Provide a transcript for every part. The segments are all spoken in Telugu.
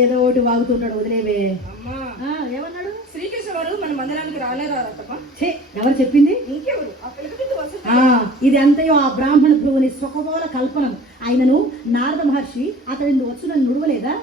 ఏదో ఒకటి వాగుతున్నాడు, వదిలేవే. ఏమన్నాడు? శ్రీకృష్ణ వారు మన మందిరానికి రాలేరారటమ్మా. ఎవరు చెప్పింది? ఇంకెవరు? ఇది అంతయో ఆ బ్రాహ్మణ భృవుని సుఖబోల కల్పనం. ఆయనను నారద మహర్షి అతడిని వచ్చునని నుడవలేదా?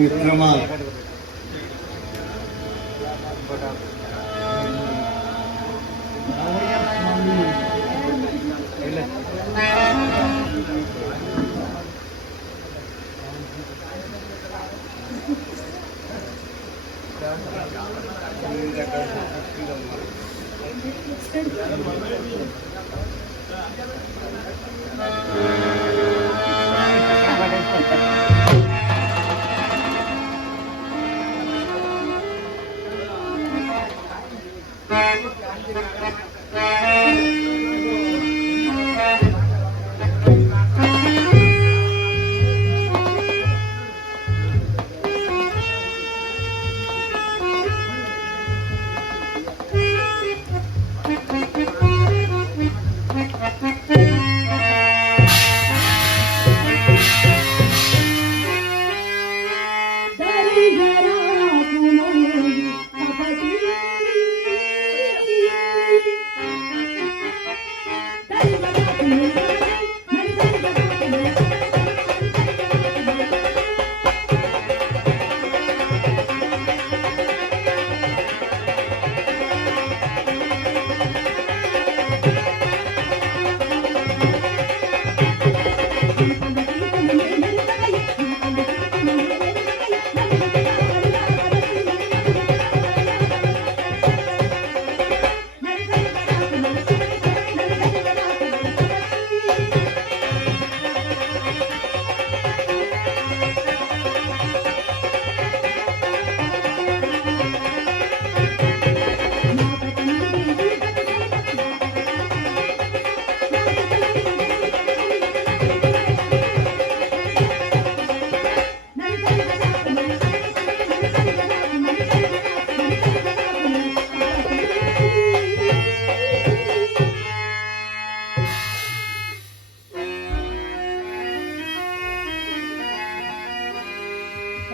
మిత్రమా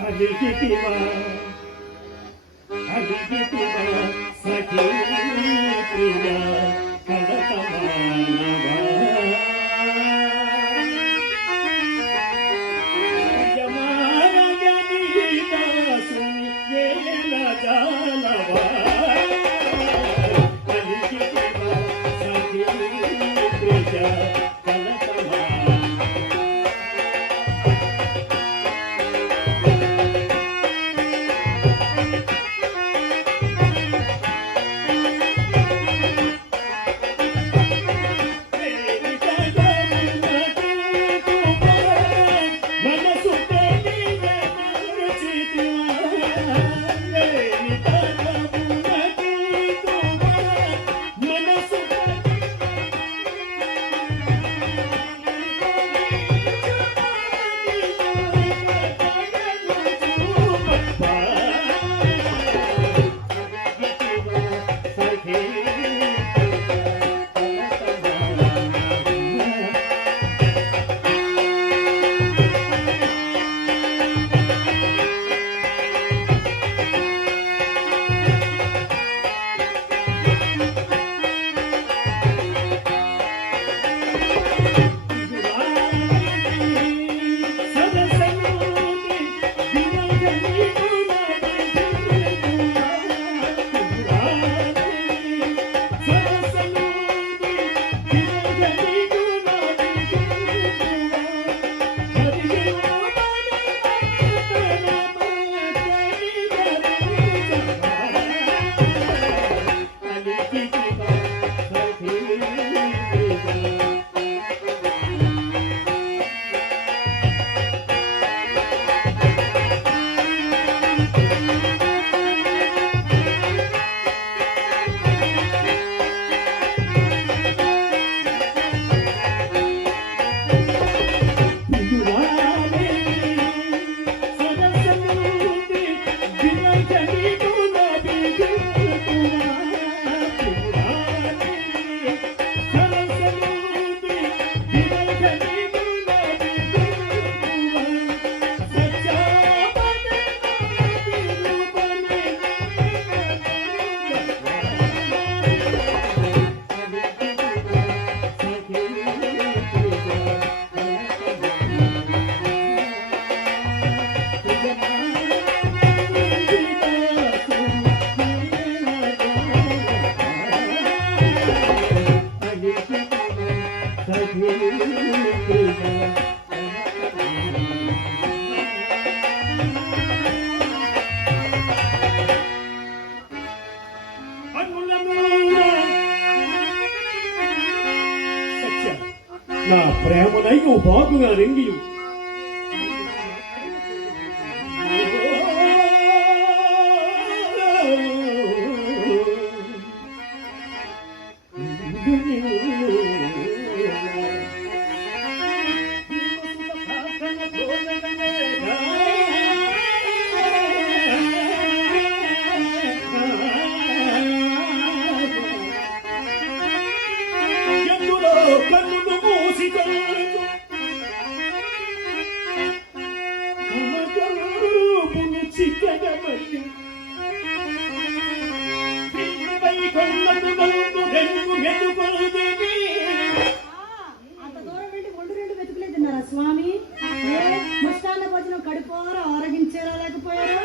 అలిగితివా అలిగితివా సఖీ ప్రియ కలతమానవా యమానగనీదాసుని ఏల జాలవా అలిగితివా సఖీ ప్రియ నా ప్రేమనైకు బాగుగా రెంగియు అంత దూరం వెళ్ళి ఒళ్ళు రెండు వెతుకులే తిన్నారా స్వామి? ముష్టాన్న భోజనం కడుపోరా ఆరగించేలా లేకపోయారా?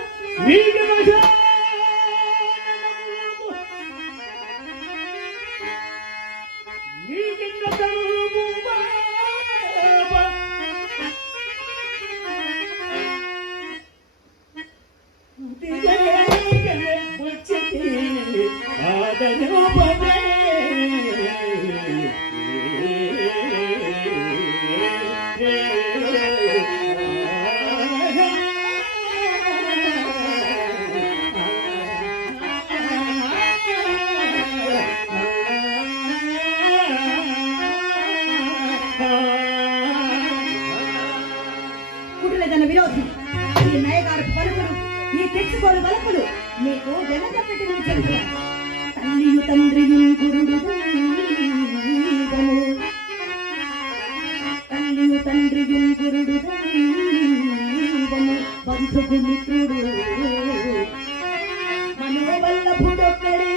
కుటుంబ విరోధి ఈ నయగారు పలుకులు ఈ తెచ్చుకోలు వలపులు నీకు జగత పెట్టిన చెబుతా. తల్లియు తండ్రియు గురుడు దైవము, తల్లియు తండ్రియు గురుడు దైవము, బంధువు మిత్రుడు మనోవల్లభుడొక్కడే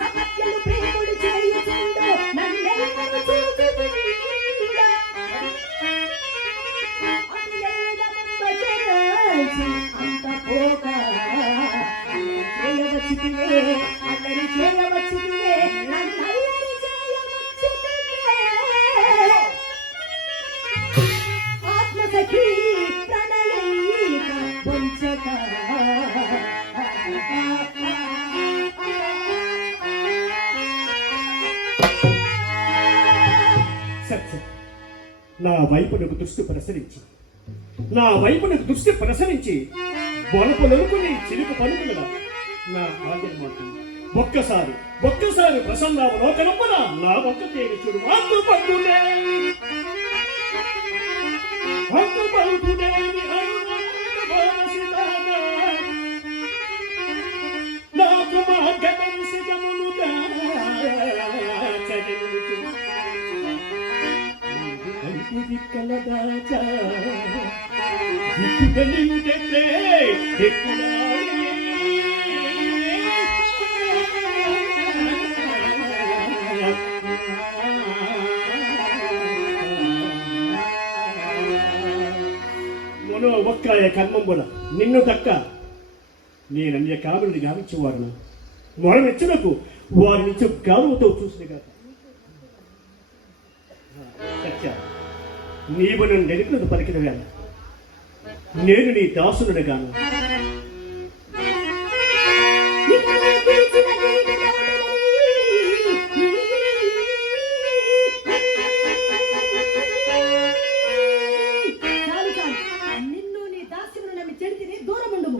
సత్యలు ప్రేముడు చేయుచుండు నన్నెల్లరూ చూచుచుండు అంత పోక చేయవచ్చితివే అల్లరి చేయవచ్చితివే నన్నల్లరి చేయవచ్చితివే ఆత్మసఖీ ప్రణయైక వంచక సత్యం నా వైపునకు దృష్టి ప్రసరించి బొలపొలకు నీ చిలుకు పలుకుల నా ఆజ్ఞ మాత్రం ఒక్కసారి ప్రసన్నావలోకనమ్మన నా ఒక్క తేరి చూడు అందుపడునే నాకు మార్గదర్శకములుగా చదివించు కలదాచా మనో ఒక్కాయ కర్మంబుల నిన్ను దక్క నేనన్య కావుని గావించేవారును మొరమెచ్చునకు వారి నుంచి గౌరవతో చూసిన కాక సత్య నీవు నన్ను నెరుకునది పలికిన వేళ నేను నీ దాసునుడు గాను నిన్ను నీ దాసును నమ్మి చెడితిని దూరం ఉండుము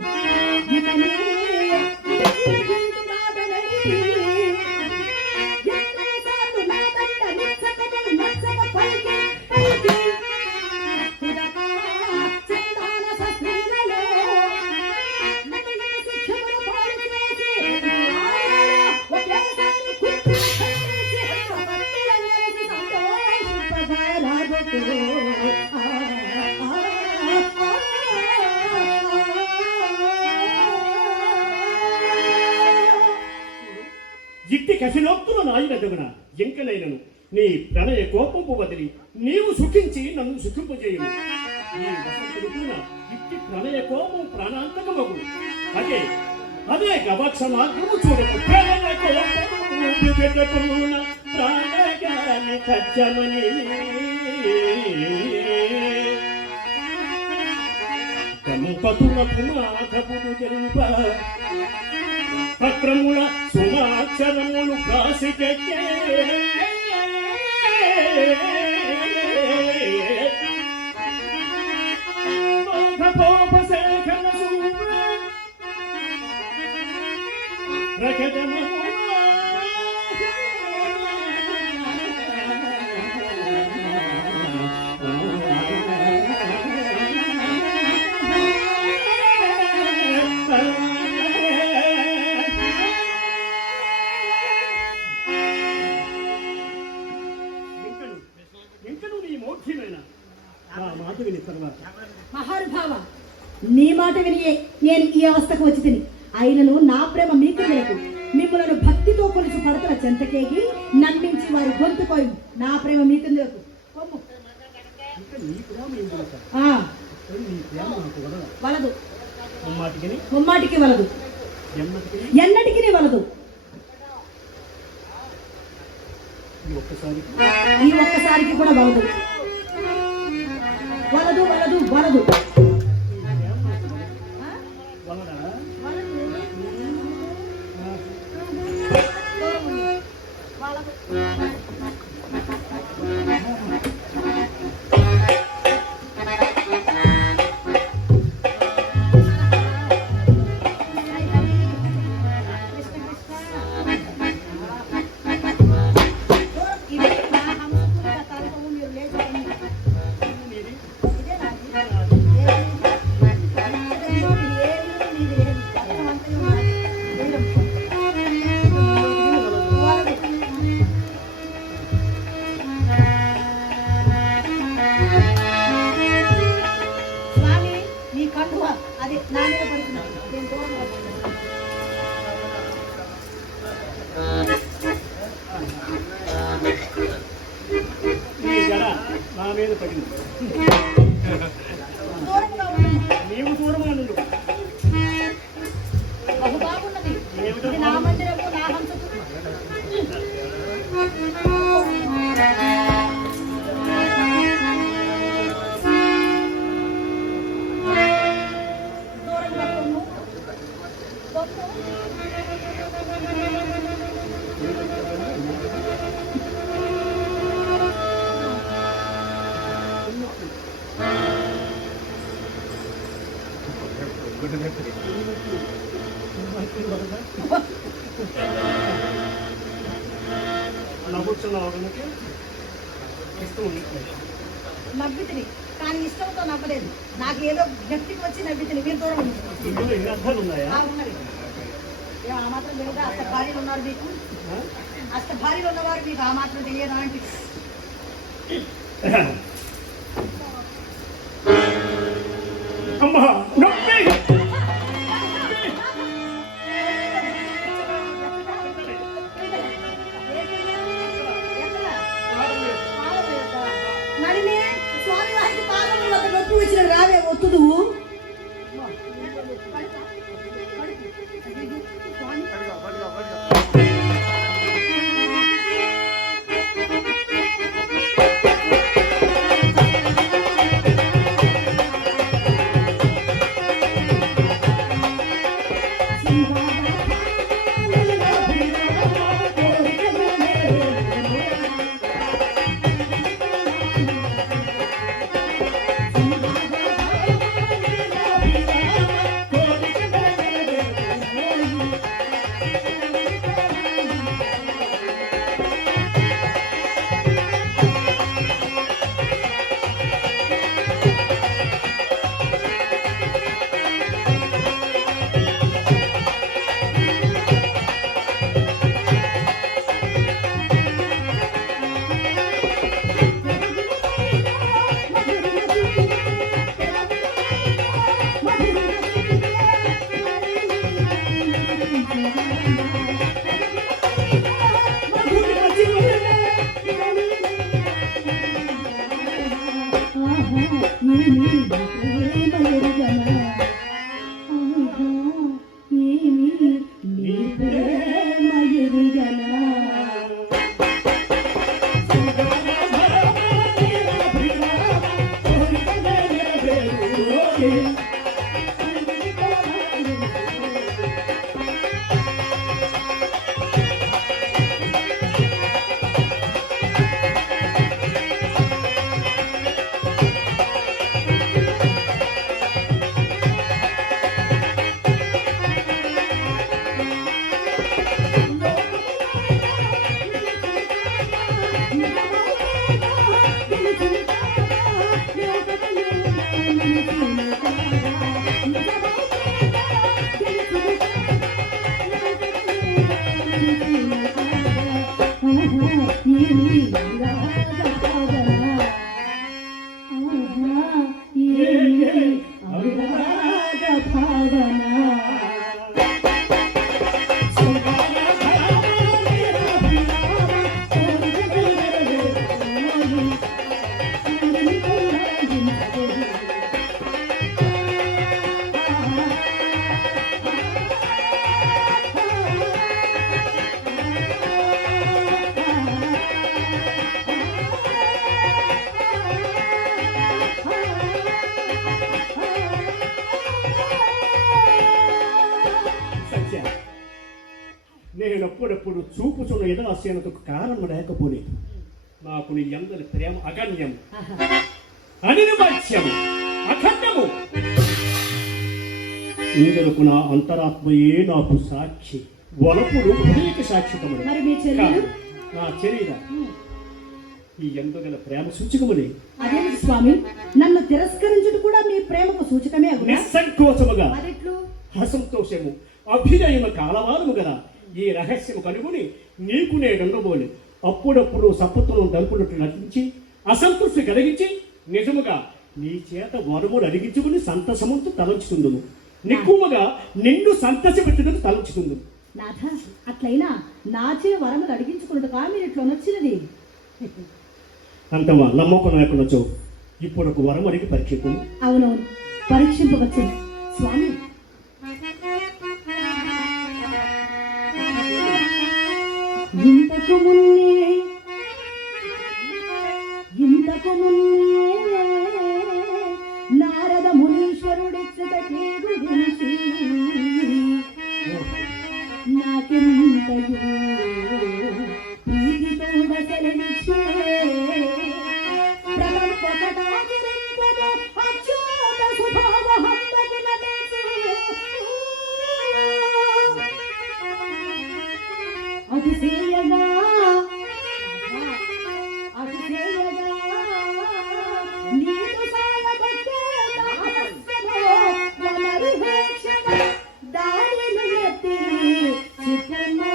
ఇట్టి కసినోక్తుల నాయన జగన ఎంకనైనను నీ ప్రణయ కోపము వదిలి నీవు సుఖించి నన్ను సుఖింపజేయును ఈ వసంతుడుకున్న ఇట్టి ప్రణయ కోపం ప్రాణాంతకమగు అదే గవాక్షమాత్రము చూడకు ప్రణయ కోపము పెట్టుకున్న ప్రాణగాని తజ్జమని దంపతులకు మాధవుడు తెలుప పత్రముల సుమాక్షరములు ప్రాసికెక్కే మాధపోపశేఖర సూర ప్రకటనము మహానుభావ నీ మాట విని నేను ఈ అవస్థకు వచ్చి తిని అయినను నా ప్రేమ మీకు తెలుపు మిమ్మలను భక్తితో కొలిసి పడతల చెంతకేగి నమ్మించి వారి గొంతు కోయి నా ప్రేమ మీకు తెలుపు వలదు ముమ్మాటికి వలదు ఎన్నటికి వలదు ఈ ఒక్కసారికి కూడా వలదు వలదు వలదు వలదు నా మీద పడింది. దూరంగా ఉండు. నీవు దూరంగా నుండు. బహు బాగున్నది. ఏమిటో ఇది నా మందిరము, నా హంసకు. దూరంగా పొమ్ము. పొమ్ము. నవ్వుతున్నావు కనుక ఇష్టం ఉంది. నవ్వితిని కానీ ఇష్టంతో నవ్వలేదు. నాకు ఏదో గట్టికి వచ్చి నవ్వితిని. మీరు దూరం ఉండండి. ఇందులో ఎన్ని అర్థాలు ఉన్నాయా? ఉన్నది. ఆ మాత్రం తెలియదా? అష్ట భార్యలు ఉన్నారు మీకు. అష్ట భార్యలు ఉన్నవారు మీకు ఆ మాత్రం తెలియదా అంటే అమ్మా నొప్పి. నడినే స్వామి వారికి పాదములు ఒక నొప్పి వచ్చిన రావే ఒత్తుదు. నేను అప్పుడప్పుడు చూపుచున్న యథాశీనతకు కారణం లేకపోలేదు. నాకు నీ అందరి ప్రేమ అగణ్యం, అనిర్వాచ్యం, అఖండము. ఇందులకు నా అంతరాత్మయే నాకు సాక్షి. వలపుడు హృదయకి సాక్షికములు. మరి మీ చెల్లెలు? నా శరీరం ఈ ఎందుగల ప్రేమ సూచకములే. అదేమిటి స్వామి, నన్ను తిరస్కరించుడు కూడా మీ ప్రేమకు సూచకమే అగునా? నిస్సంకోచముగా, అదెట్లు? అసంతోషము, అభినయము కాలవాదము గల ఈ రహస్యము కనుగొని నీకు నే గంగబోలే అప్పుడప్పుడు సపత్తును దలుపునట్టు నటించి అసంతృప్తి కలిగించి నిజముగా నీ చేత వరములు అడిగించుకుని సంతసముతో తలంచుకుందును. నిక్కువగా నిన్ను సంతసపెట్టుటకు తలంచుకుందును. నాథ, అట్లయినా నాచే వరములు అడిగించుకున్నట్టుగా మీరు ఇట్లా నచ్చినది. అంతమా నమ్మకం లేకుండా ఇప్పుడు ఒక వరం అడిగి పరీక్షకు అవునవును, పరీక్షింపవచ్చు స్వామి. ఇంతకు మున్నే నారద మునీశ్వరుడిచ్చటకే గురించి నాకెంతయో ప్రీతితోడ సెలవిచ్చే ప్రకటపకటాచరింపదో అచ్యుత స్వభావ హంతకు నటించు అతిశయగా నీకు సాయబట్టే దాసలో వనరుహేక్షణ దారిని ఎత్తి చిత్తమా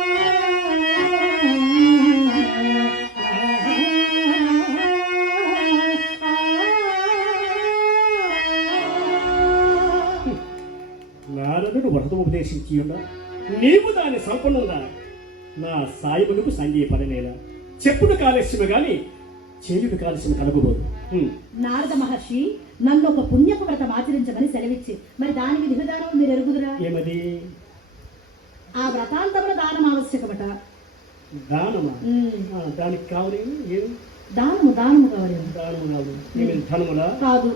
నారదుడు వ్రతం ఉపదేశించి ఉండ నీవు దాని సంపన్నుందా నా సాయములకు సంజయపడనేలా చెప్పుడు కాలస్యము గాని చేయుడు కాలస్యం కలగబోదు. నారద మహర్షి నన్ను ఒక పుణ్యపు వ్రతం ఆచరించమని సెలవిచ్చి, మరి దాని విధి విధానం మీరు ఎరుగుదురా? ఏమది? ఆ వ్రతాంతముల దానం ఆవశ్యకమట. దానమా? దానికి కావాలి ఏమి? దానము కావాలి. దానము కాదు. ఏమి ధనములా? కాదు.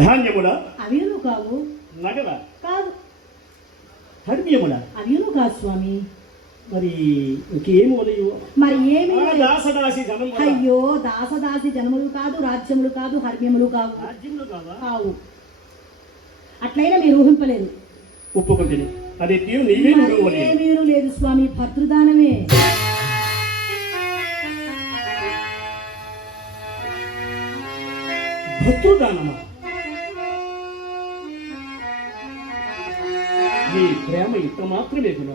ధాన్యములా? అవిను కావు. నగల? కాదు. హర్మ్యములా? అవిను కాదు స్వామి. మరి ఇంకేమి వలయు? మరి ఏమి? దాసదాసి జనములు. అయ్యో, దాసదాసి జనములు కాదు, రాజ్యములు కాదు, హర్మ్యములు కావు. రాజ్యములు కావా? కావు. అట్లయినా మీరు ఊహింపలేదు. ఒప్పుకుంటుంది. అది నీవే మీరు లేదు స్వామి, భర్తృదానమే. భర్తృదానమా? నీ ప్రేమ ఇంత మాత్రమే గుణ.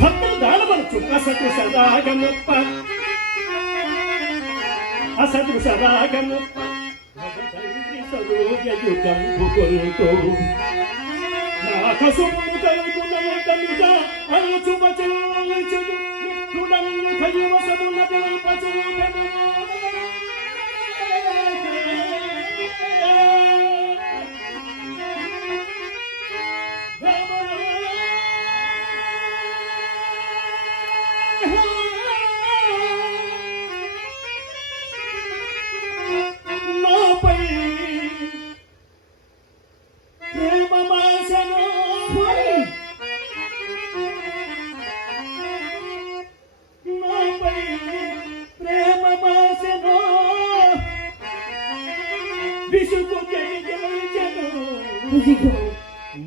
భర్తృదానమనొచ్చు అసదృశరాగముప్ప తండ్రి సరోజయుగంబుకొల్తో నాకసుమును కలుగునముగా అనుచుపచలవలచెడు నిష్ఠుడంగు కైవసమున తెలుపచూపెను.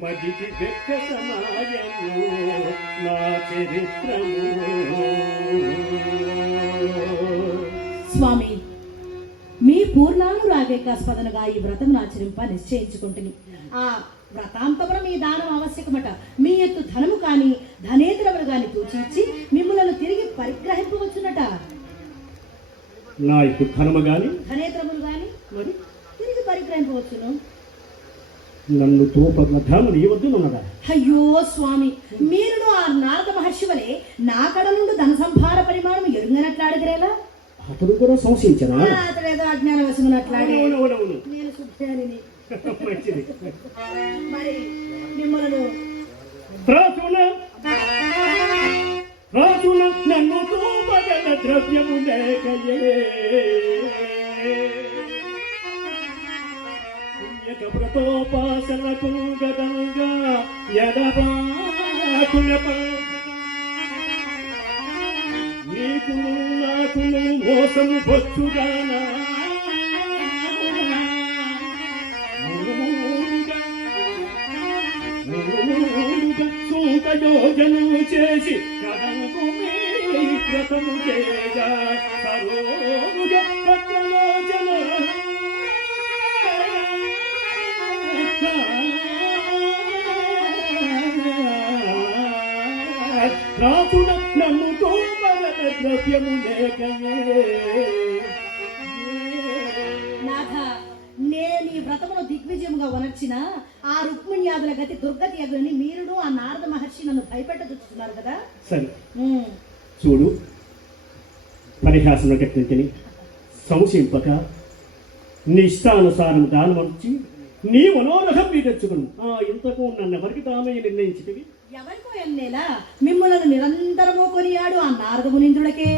మదికి వెక్క సమాజము నా చరిత్రము. స్వామి, మీ పూర్ణానురాగేకాస్పదనగా ఈ వ్రతం ఆచరింప నిశ్చయించుకుంటుని. ఆ వ్రతాంతమున మీ దానం ఆవశ్యకమట. మీ ఎత్తు ధనము కాని ధనేతరములు కాని తూచిచ్చి మిమ్ములను తిరిగి పరిగ్రహింపవచ్చునట. నా ఎత్తు ధనము గాని ధనేతరములు కాని మరి తిరిగి పరిగ్రహింపవచ్చును. నన్ను తోపన్న ధనము నీ వద్ద ఉన్నదా? అయ్యో స్వామి, మీరును ఆ నారద మహర్షి వలె నా కడ నుండి ధన సంభార పరిమాణం ఎరుంగనట్లాడగరేలా? అతడు కూడా సంశయించనా? అతడేదో అజ్ఞానవశమునట్లాడే. నేను శుద్ధానిని. మంచిది. మరి మిమ్మల్ని రాజున నన్ను తోపగల ద్రవ్యము లేకయే వ్రతోపాసనకు గదంగా నీకు నాకు మోసము వచ్చుగానా సూత యోజనము చేసి కదంగు మీ వ్రతము చేయగా సరోజ పత్రలోచన రాతున నమ్ముతో బలన ద్రవ్యము లేకయే. నాథ, నేను ఈ వ్రతమును దిగ్విజయముగా వనర్చిన ఆ రుక్మిణ్యాదుల గతి దుర్గతి అగులని మీరును ఆ నారద మహర్షి నన్ను భయపెట్టదొచ్చుతున్నారు కదా. సరే, చూడు, పరిహాసం గట్టింటిని సంశయింపక నీ ఇష్టానుసారం దానమర్చి నీ మనోరథం మీ తెచ్చుకును. ఇంతకు నన్ను ఎవరికి తామే నిర్ణయించితివి? ఎవరికో ఎన్నేలా మిమ్మల్ని నిరంతరము కొనియాడు ఆ నారద మునీంద్రుడికే.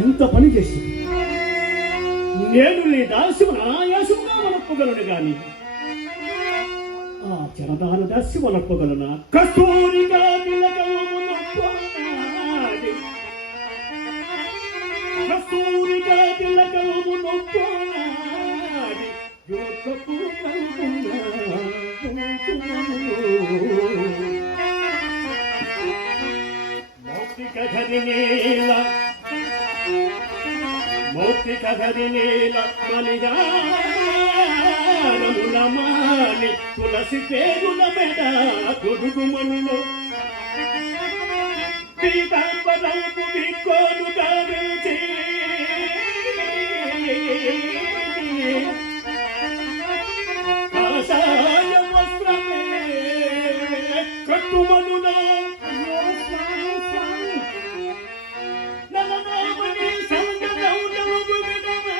ఎంత పని చేసి నేను నీ దాస్యము అనాయాసముగా మనప్పగలను గాని ఆ జనదాన దాస్యము అనప్పగలనా? కస్తూరిగా తిలకమును పొన్నాడి, కస్తూరిగా తిలకమును పొన్నాడి, యోగపు మౌక్తిక ధరి నీల, మౌక్తిక ధరి నీల మలిగానముల మాని తులసి పేరుల మెడ తొడుగుమనులో పీతాంబరంపు విక్కోలుగా వెలిచి కాషాయ వస్త్రమే కట్టుమనులో అయ్యో స్వామి, స్వామి, నలనామని సంగనౌనము విడమే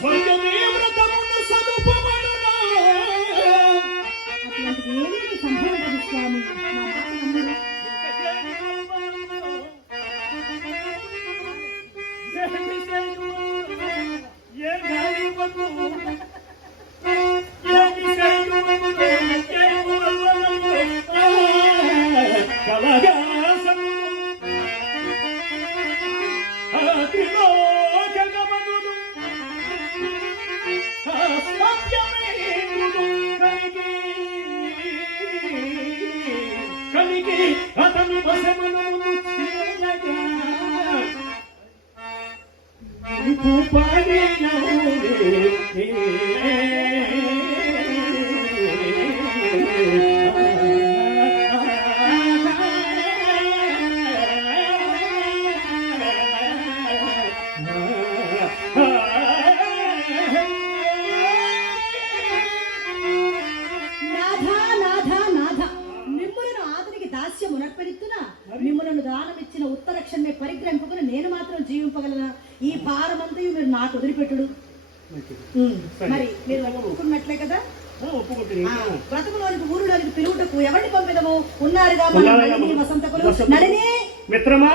స్వర్గమే వ్రతమును సదుపమనునా. అట్లాంటిది ఏమీ సంభవించదు స్వామి, నా మాట నమ్ముడు. కలిగి అతని వశమును నాథ నాథ నాథ, మిమ్ములను ఆతనికి దాస్యమునర్పరిస్తున్నా మిమ్ములను దానమిచ్చిన ఉత్తరక్షణమే పరిగ్రహింపుకుని నేను మాత్రం జీవింపగలనా? ఈ భారమంతయు మీరు నాకు వదిలిపెట్టుడు. మరి మీరు ఒప్పుకున్నట్లే కదా? ఒప్పుకుంటుంది. బ్రతుకులోనికి ఊరిలోనికి పిలువుటకు ఎవరిని పంపిదము? ఉన్నారుగా మన నళిని వసంతకులు. నళిని మిత్రమా,